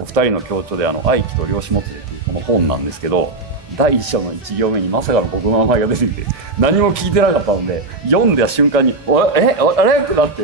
お二人の共著で愛機と量子もつれっていうこの本なんですけど、第一章の1行目にまさかの僕の名前が出てきて何も聞いてなかったので、読んだ瞬間に「あれ?」ってなって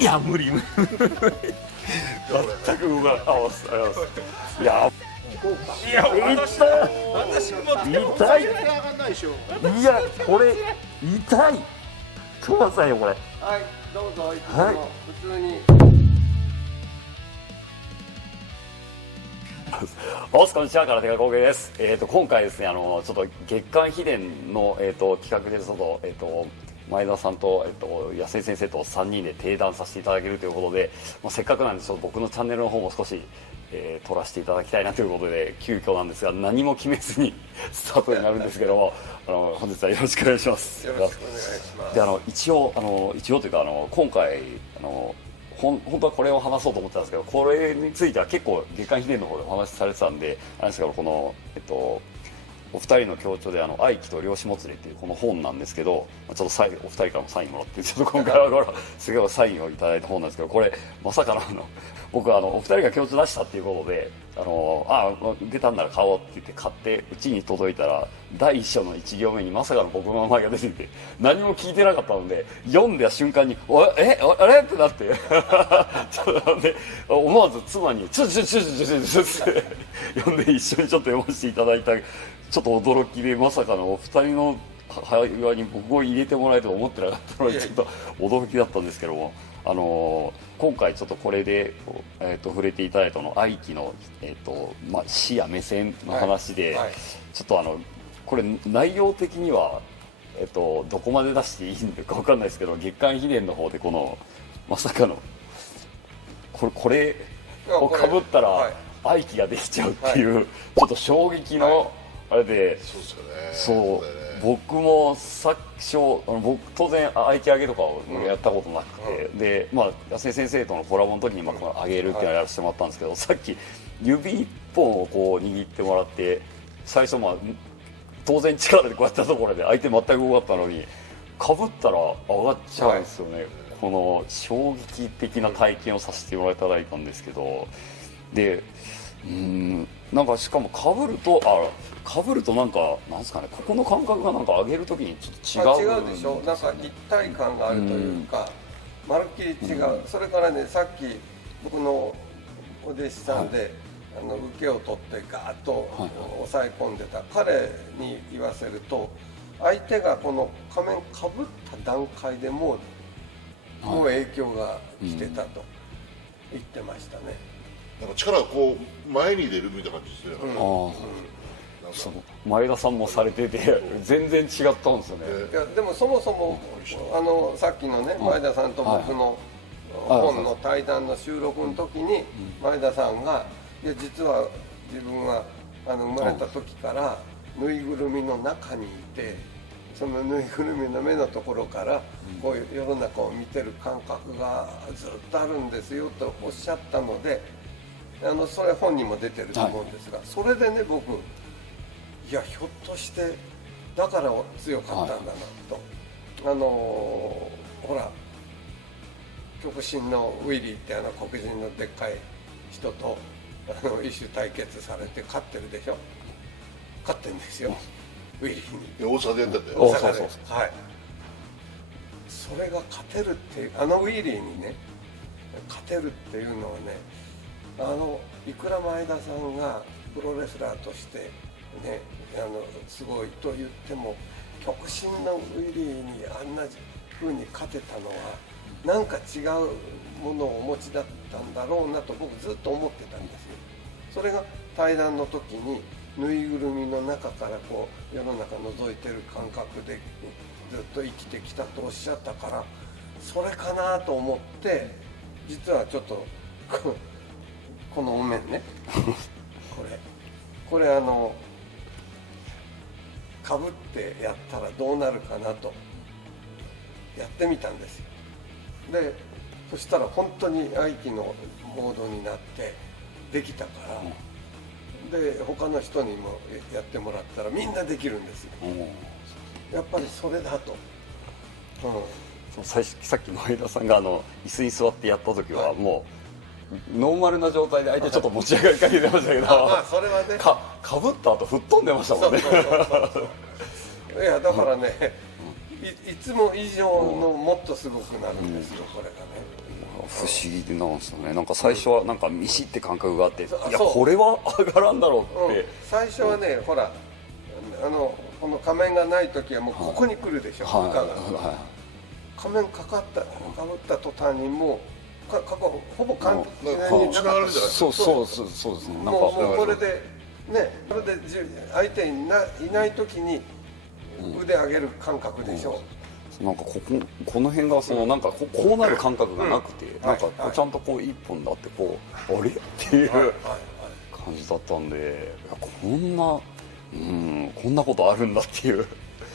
いや無理全く動かない。いや痛い。いやこれ痛い。ちょっと待ってくださいよこれ。はい、どうぞ。いつはいも普通に。こんにちは、空手家工芸です。今回ですね、ちょっと月刊秘伝の、企画でちょっと、前田さんと、安井先生と3人で提談させていただけるということで、せっかくなんでちょっと僕のチャンネルの方も少し、撮らせていただきたいなということで急遽なんですが、何も決めずにスタートになるんですけども、本日はよろしくお願いします。よろしくお願いします。で一応というか今回本当はこれを話そうと思ってたんですけど、これについては結構月刊秘伝の方でお話しされてたんであれですけど、このお二人の共著で愛機と量子もつれっていうこの本なんですけど、ちょっとお二人からもサインもらって、ちょっと今回はすごいサインをいただいた本なんですけど、これまさかの僕お二人が共著出したっていうことで出たんなら買おうって言って買ってうちに届いたら、第一章の1行目にまさかの僕の名前が出てきて何も聞いてなかったので、読んだ瞬間に「あれ?」ってなってちょっとで思わず妻に「ちょっって読んで一緒にちょっと読ませていただいた。ちょっと驚きで、まさかのお二人の会話に僕を入れてもらえると思ってなかったのでちょっと驚きだったんですけども、今回ちょっとこれで、触れていただいたの愛機の、視野目線の話で、はいはい、ちょっとこれ内容的には、どこまで出していいんか分かんないですけど、月刊秘伝の方でこのまさかのこれをかぶったら愛機ができちゃうっていう、ちょっと衝撃のあれで、そう僕も最初僕当然愛機上げとかをやったことなくて、で安井先生とのコラボの時に上げるっていうのをやらせてもらったんですけど、さっき指一本をこう握ってもらって、最初当然力でこうやったところで相手全く動かったのに、かぶったら上がっちゃうんですよね。この衝撃的な体験をさせてもらいただいたんですけど、でなんかしかもかぶるとなんかなんですかね、ここの感覚がなんか上げるときにちょっと違う、違うでしょ。なんか立体感があるというか、まるっきり違う。それからね、さっき僕のお弟子さんで、受けを取ってガーッと抑え込んでた彼に言わせると、相手がこの仮面かぶった段階でもう影響が来てたと言ってましたね。なんか力がこう前に出るみたいな感じですね。そう前田さんもされてて全然違ったんですよね。いやでもそもそもさっきのね、前田さんと僕の本の対談の収録の時に前田さんが「いや実は自分は生まれた時からぬいぐるみの中にいて、そのぬいぐるみの目のところからこういう世の中を見てる感覚がずっとあるんですよ」とおっしゃったので、それ本にも出てると思うんですが、それでね僕、いやひょっとしてだから強かったんだなと、ほら極真のウィリーって黒人のでっかい人と一種対決されて勝ってるでしょ。勝ってるんですよ、ウィリーに。大阪でやったんだよ。大阪で、はい。それが勝てるっていう、ウィリーにね勝てるっていうのはね、いくら前田さんがプロレスラーとしてねすごいと言っても、極真のウィリーにあんな風に勝てたのはなんか違うものをお持ちだったんだろうなと僕ずっと思ってたんですよ。それが対談の時にぬいぐるみの中からこう世の中覗いてる感覚でずっと生きてきたとおっしゃったから、それかなと思って、実はちょっとこのお面ねこれかぶってやったらどうなるかなとやってみたんですよ。でそしたら本当に愛機のモードになってできたから、で他の人にもやってもらったらみんなできるんですよ。やっぱりそれだと、さっき前田さんが椅子に座ってやった時はもノーマルな状態で相手ちょっと持ち上がりかけてましたけど、まあそれはねかぶった後吹っ飛んでましたもんね。いやだからね、いつも以上のもっとすごくなるんですよ、これがね。不思議なんですよね。なんか最初はなんかミシって感覚があって、いやそうこれは上がらんだろうって、最初はね、ほらこの仮面がない時はもうここに来るでしょ、はい負荷が。は仮面かぶった途端にもうほぼ完璧につながるじゃないそうですね。なんかもうこれでね、これで相手いない時に腕上げる感覚でしょ。なんかこの辺がそのなんかこうなる感覚がなくて、なんかちゃんとこう一本だってこうあれっていう感じだったんで、こんなことあるんだっていう。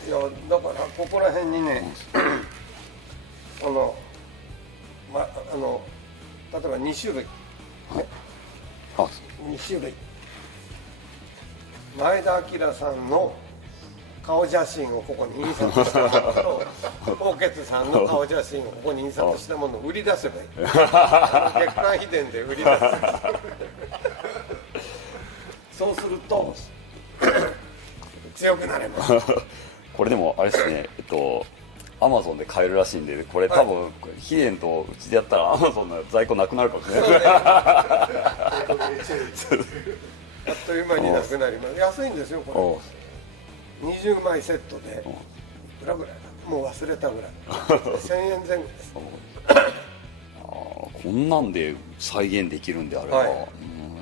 いやだからここら辺にね例えば2種類、ね、あ2種類前田明さんの顔写真をここに印刷したものと纐纈さんの顔写真をここに印刷したものを売り出せばいい。月刊秘伝で売り出すそうすると強くなれます。これでもあれですね、アマゾンで買えるらしいんで、これ多分秘伝とうちでやったらアマゾンの在庫なくなるかもしれない。あっという間になくなります。安いんですよこれ。20枚セットでいくらぐらいだ、もう忘れたぐらい。1000円前後です。こんなんで再現できるんであれば、はい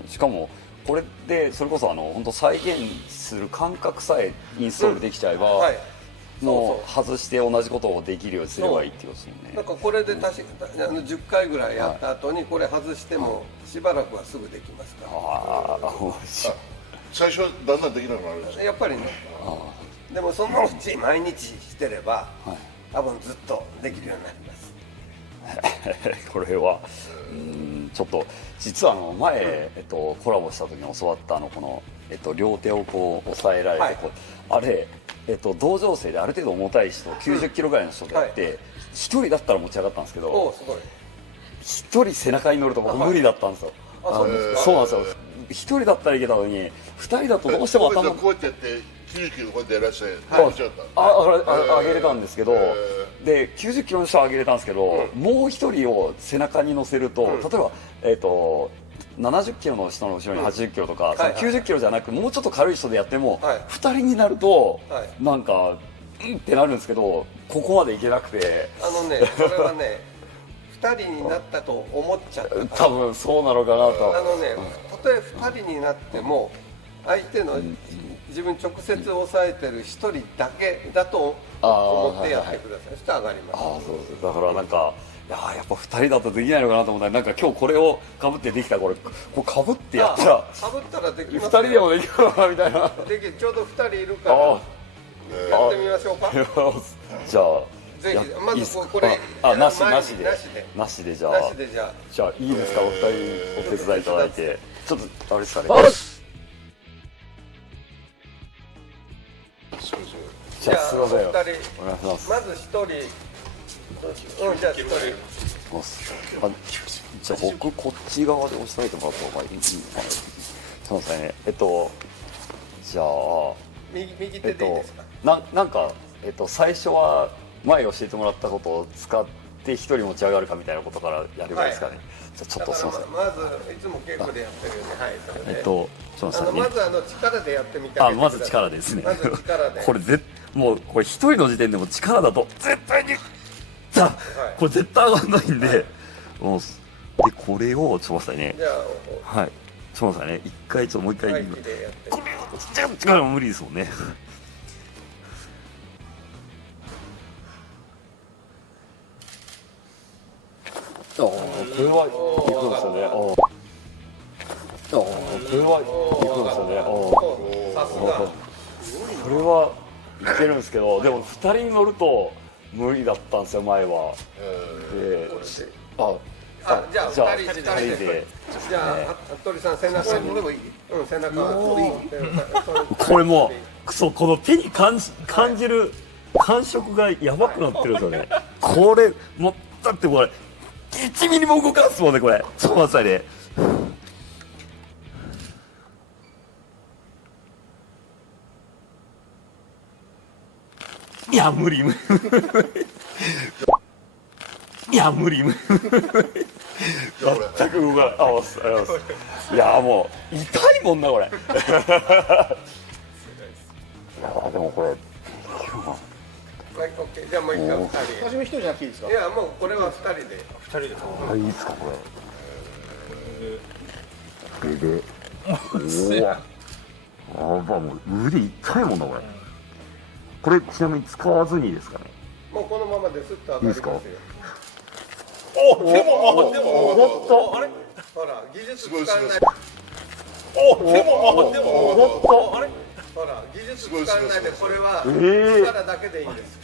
しかもこれでそれこそ本当再現する感覚さえインストールできちゃえば、はい、もう外して同じことをできるようにすればいいってことですよね。なんかこれで10回ぐらいやった後にこれ外してもしばらくはすぐできますから。面白い。最初はだんだんできなくなるんですよ。やっぱりね。でもそのうち毎日してれば、多分ずっとできるようになります。これはちょっと実は前、コラボした時に教わったこの、両手をこう押さえられてこう、あれ、同情生である程度重たい人90キロぐらいの人でやって一人だったら持ち上がったんですけど、すごい。一人背中に乗ると僕無理だったんですよ。そうですか。そうなんですよ。一人だったらいけたのに二人だとどうしても頭こうやってやって90キロこうやってやらせて上げれたんですけど、で90キロの人は上げれたんですけど、もう一人を背中に乗せると、例えば70キロの人の後ろに80キロとか、その90キロじゃなくもうちょっと軽い人でやっても、2人になるとなんかってなるんですけど、ここまでいけなくて、それはね2人になったと思っちゃったから。多分そうなのかなと。たとえ2人になっても相手の自分直接抑えてる1人だけだと思ってやってください。そしたら上がります。そうです。だからなんかやっぱ2人だとできないのかなと思ったら、なんか今日これをかぶってできたら、これかぶってやったらかぶったらできます2人でもできるのかなみたいな。ちょうど2人いるからやってみましょうか。じゃあぜひまずこれなしでじゃあいいですか、お二人お手伝いいただいて。ちょっとあれですかね。じゃあすみません、お願いします。まず1人、じゃあ1人じゃあ僕こっち側で押さえてもらった方がいいのかな。すみませんね。じゃあ右手でいいですか。なんか最初は前教えてもらったことを使って一人持ち上がるかみたいなことからやればいいですかね。じゃあちょっとすみません。まずいつも稽古でやってるよね。はい、それで。すみませんね。まず力でやってみてあげてください。まず力ですね。まず力で。これもうこれ一人の時点でも力だと絶対にこれ絶対上がらないんで、でこれをちょっと待ってね。じゃあはい。ちょっと待ってね。一回もう一回。はい、でやって。これを力も無理ですもんね。これはいくんですよね。これはいくんですよね。さすが。これはいけるんですけど、でも2人に乗ると無理だったんですよ前は。じゃあ2人で。じゃあ服部さん背中に乗ればいい。背中。これもこの手に感じる感触がやばくなってるんですよね。これもうだってこれ1ミリも動かんすもんねこれ。そうまさにね。いや無理無理いや無理無理全く動かない。ありますあります。いやもう痛いもんなこれ。いやでもこれはい、オッケー。じゃあもう一回2人。初め一人じゃなくていいですか。いやもうこれは2人で。あいいですかこれ。でおお。あまあもう腕痛いもんなこれ。これちなみに使わずにですかね。もうこのままですっと上がりますよ。お、でもおっとあれ、ほら技術使わない。お、でもおっとあれ、ほら技術使わないでこれはえ力だけでいいんです。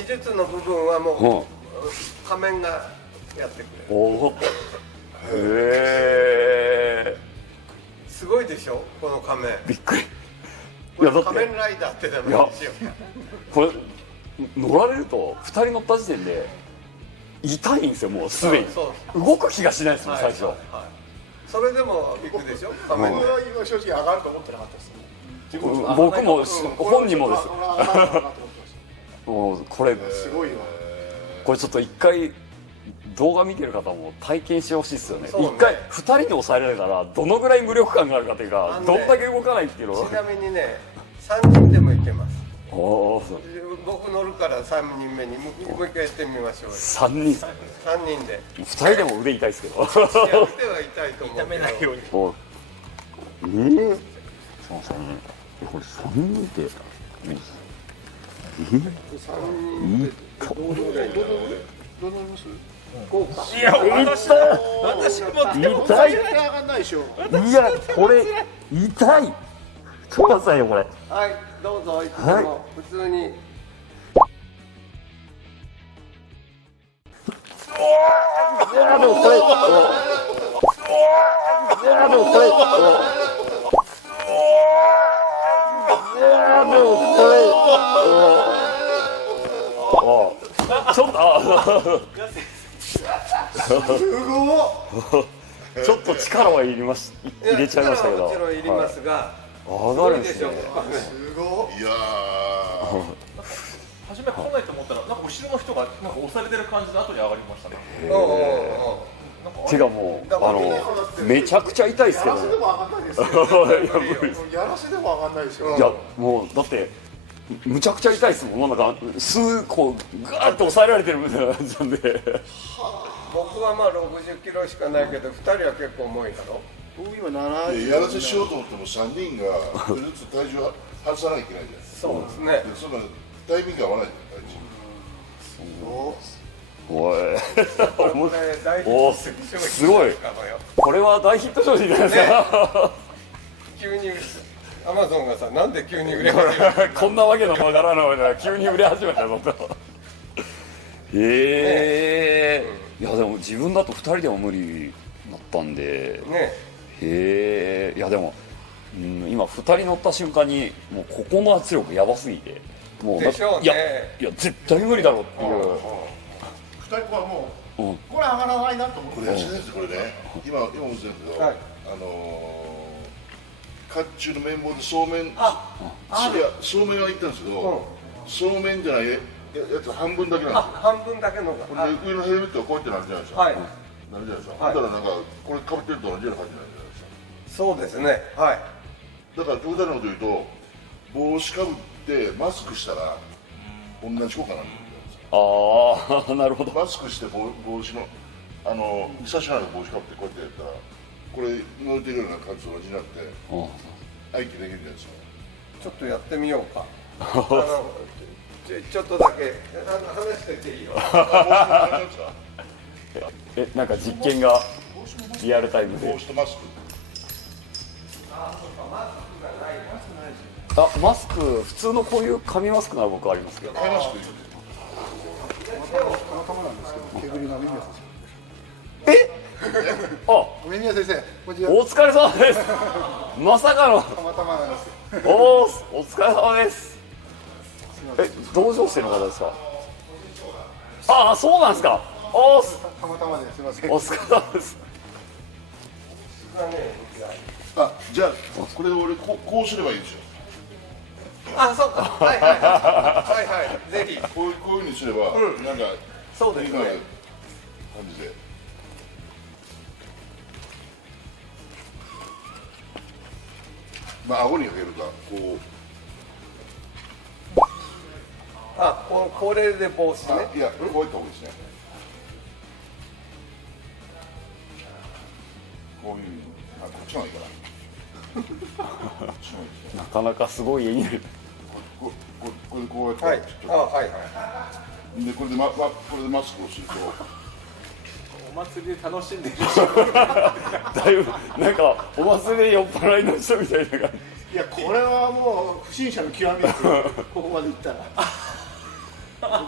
技術の部分はもう仮面がやってくれる。おお。へえ。すごいでしょこの仮面。びっくり。これいやだって仮面ライダーって名前ですよ。これ乗られると2人乗った時点で痛いんですよもうすでに。そう動く気がしないですもん最初。はい。それでも行くでしょ仮面で。僕は今正直上がると思ってなかったです。僕も本人もです。上がるかなと思ってましもうこれた。すごいわ。これちょっと一回動画見てる方も体験してほしいですよね。そうね一回2人に抑えられたらどのぐらい無力感があるかというか、あのねどんだけ動かないっていうのちなみにね3人でも行けます。おお僕乗るから3人目にもう一回やってみましょうよ。 3人3人で。 2人でも腕痛いですけど。いや腕は痛いと思うけど。痛めないように。おそう3人これ3人ってどうなります？いや私もでも痛い絶対上がんないでしょ。いやこれ痛い。ちょっと待ってくださいよこれ。はいどうぞいつでも普通に。いやでもこれいやでもこれいやでもこれちょっとちょっと力は入れちゃいましたけど。力はもちろんいりますが、上がるんですね。すごい。いや初め来ないと思ったら、なんか後ろの人がなんか押されてる感じで後に上がりましたね。手がもうめちゃくちゃ痛いですけど。やらせでも上がんないですよ。やらせでも上がんないですよ。いやもうだってむちゃくちゃ痛いですもん。なんかこうガーッと抑えられてるみたいな感じなんで。僕はまあ60キロしかないけど2人は結構重いだろ。僕今ー70。やらせしようと思っても3人が1人ずつ体重外さなきゃいけないじゃないですか。そうですね。でそのタイミングが合わないじゃないおいこれ大ヒッおトする商品すごいかもよ。これは大ヒット商品じゃないですか。急にアマゾンがさなんで急に売れ始めたこんなわけのわからないのに急に売れ始めたぞと。へえ。いやでも自分だと2人でも無理だったんで。ね。へえ。いやでも、今2人乗った瞬間にもうここの圧力やばすぎてもうでしょうねいや絶対無理だろうっていう。二人はもううんこれ上がらないなと思って。これ安いですこれね。今も言ってるけど、はい甲冑の綿棒でそうめん、いやそうめんは言ったんですけど、そうめんじゃないやつ半分だけなんですよ。半分だけのが。これで上のヘルメットがこうやってなるじゃないですか。はい。なるじゃないですか。はいだからなんかこれかぶってると同じような感じになるじゃないですか。そうですね。はい。だから極端なこと言うと帽子かぶってマスクしたら同じ効果なんですよ。ああなるほど。マスクして帽子の久しぶりの帽子かぶってこうやってやったらこれ乗れてるような感じと同じになって相手できるじゃないですか。ちょっとやってみようか。ちょっとだけ話してていいよ。なんか実験がリアルタイムで。帽子とマスク。あマスク普通のこういう紙マスクなら僕ありますけど。買いマスク。たまたまなんですけど、手繰りが耳が。あ耳宮先生、こんにちは。お疲れ様です。まさかのたまたまなんですよ。お疲れ様です。同情生の方ですか。ああそうなんですか。あおーすたまたまですいません。お疲れ様です。あ、じゃあこれ俺こうすればいいですよ。あ、そうか。はいはいはいはい。ぜひ。こういうふうにすれば、なんかそうですね。感じで。まあ顎にかけるかこう。あ、これで帽子ね。いやこういった方がいいですね。こういうこっちの方がいいかな。こっちの方がいいですね。なかなかすごい絵になる。これでこうやって、はい。ちょっあ、はいはい。とでこれでマスクをするとお祭りで楽しんでるだいぶなんかお祭りで酔っ払いの人みたいな感じ。いやこれはもう不審者の極みですよ。ここまでいったら。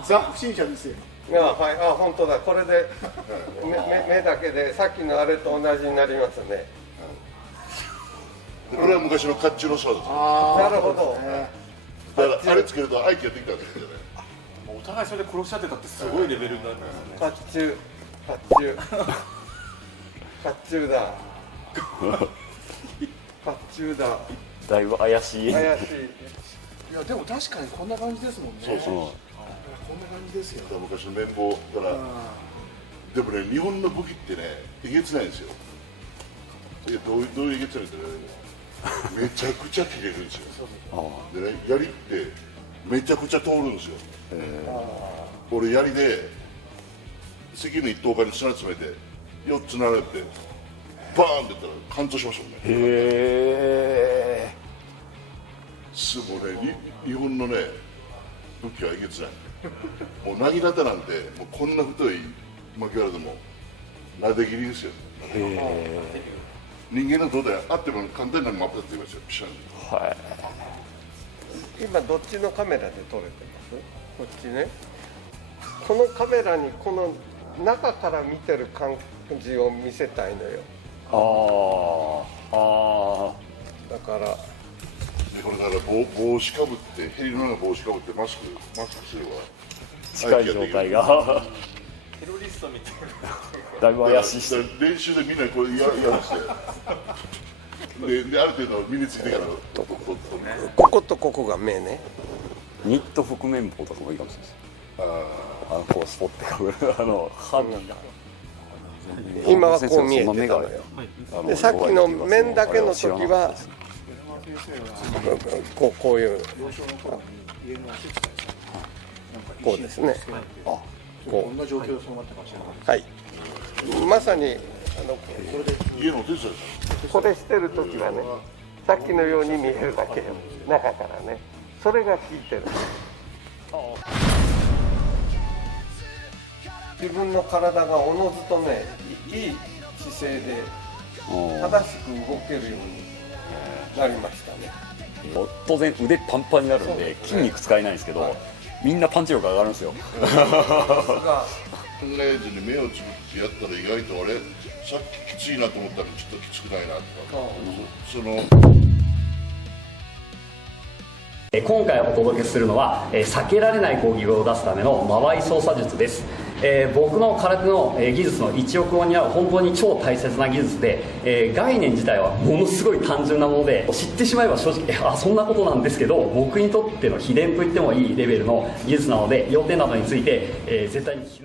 ザ不審者ですよ。あ、はい。あ、本当だ。これで目だけでさっきのあれと同じになりますね。これは昔の甲冑の技ですね。なるほど。だからあれつけると合気ができたんですよね。お互いそれで殺し合ってたってすごいレベルになるんですね。甲冑だ。甲冑だ。だいぶ怪しい絵に。怪しい。いやでも確かにこんな感じですもんね。そうそう。こんな感じですよ。昔の綿棒からでもね日本の武器ってねえげつないんですよ。いやどういうえげつないってねめちゃくちゃ切れるんですよ。でね槍ってめちゃくちゃ通るんですよ。俺槍で関の一等間に砂詰めて4つ並べてバーンってやったら貫通しましたもんね。へもうね日本のね武器はえげつない。もうなぎなたなんてもうこんな太い巻き割りでもなで切りですよ。人間の胴体あっても簡単に真っ二つって言いますよ。ピシャン。はい。今どっちのカメラで撮れてます？こっちね。このカメラにこの中から見てる感じを見せたいのよ。だからでこれだから帽子かぶってヘリのような帽子かぶってマスクすれば近い状態がテロリストみたいな。だいぶ怪しいし。だから練習でみんなこれやるしてである程度身についてからこことここが目ね。ニット覆面帽とかもいいかもしれないです。こうスポッてかぶる歯今はこう見えてたのよ。でさっきの面だけの時はこういうこうですね。こんな状況でそうなってましたね。はい。まさに家のお手伝いこれしてる時はね、さっきのように見えるだけよ。中からね。それが効いてる。自分の体がおのずとね、いい姿勢で正しく動けるようになりましたね。当然腕パンパンになるんで筋肉使えないんですけど、みんなパンチ力上がるんですよ。考えずに目をつぶってやったら意外とあれさっききついなと思ったらちょっときつくないなとかその今回お届けするのは避けられない攻撃を出すための間合い操作術です。僕の空手の技術の一翼を担う本当に超大切な技術で、概念自体はものすごい単純なもので知ってしまえば正直そんなことなんですけど、僕にとっての秘伝と言ってもいいレベルの技術なので要点などについて絶対に